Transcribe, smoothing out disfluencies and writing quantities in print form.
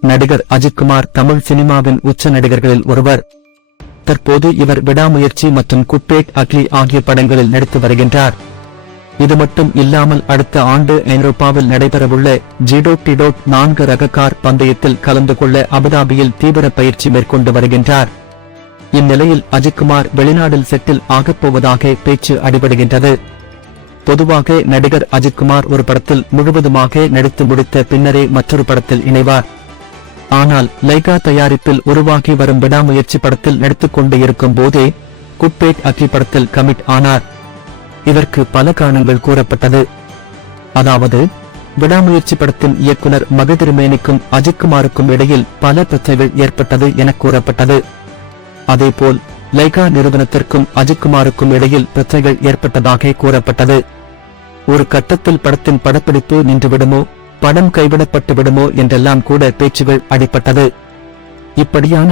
நடிகர் அஜித்குமார் தமிழ் சினிமாவின் உச்ச நடிகர்களில் ஒருவர். தற்போது இவர் விடாமுயற்சி மற்றும் குட்பேட் அக்லி ஆகிய படங்களில் நடித்து வருகின்றார். இது மட்டும் இல்லாமல் அடுத்த ஆண்டு ஐரோப்பாவில் நடைபெறவுள்ள ஜிடோட் 4 ரக கார் பந்தயத்தில் கலந்து கொள்ள அபுதாபியில் தீவிர பயிற்சி மேற்கொண்டு வருகின்றார். இந்நிலையில் அஜித்குமார் வெளிநாட்டில் செட்டில் ஆகப்போவதாக பேச்சு அடிபடுகின்றது. பொதுவாக நடிகர் அஜித்குமார் ஒரு படத்தில் முழுவதுமாக நடித்து முடித்த பின்னரே மற்றொரு படத்தில் இணைவார். ஆனால் லைகா தயாரிப்பில் உருவாகி வரும் விடாமுயற்சி படத்தில் நடித்துக் கொண்டு இருக்கும் போதே குட்பேட் அக்லி படத்தில் கமிட் ஆனார். இதற்கு பல காரணங்கள் கூறப்பட்டது. அதாவது, விடாமுயற்சி படத்தின் இயக்குனர் மகதிருமேனிக்கும் அஜித்குமாருக்கும் இடையில் பல பிரச்சனைகள் ஏற்பட்டது என கூறப்பட்டது. அதேபோல் லைகா நிறுவனத்திற்கும் அஜித்குமாருக்கும் இடையில் பிரச்சனைகள் ஏற்பட்டதாக கூறப்பட்டது. ஒரு கட்டத்தில் படத்தின் படப்பிடிப்பு நின்றுவிடுமோ, படம் கைவிடப்பட்டு விடுமோ என்றெல்லாம் கூட பேச்சுகள் அடிபட்டது. இப்படியான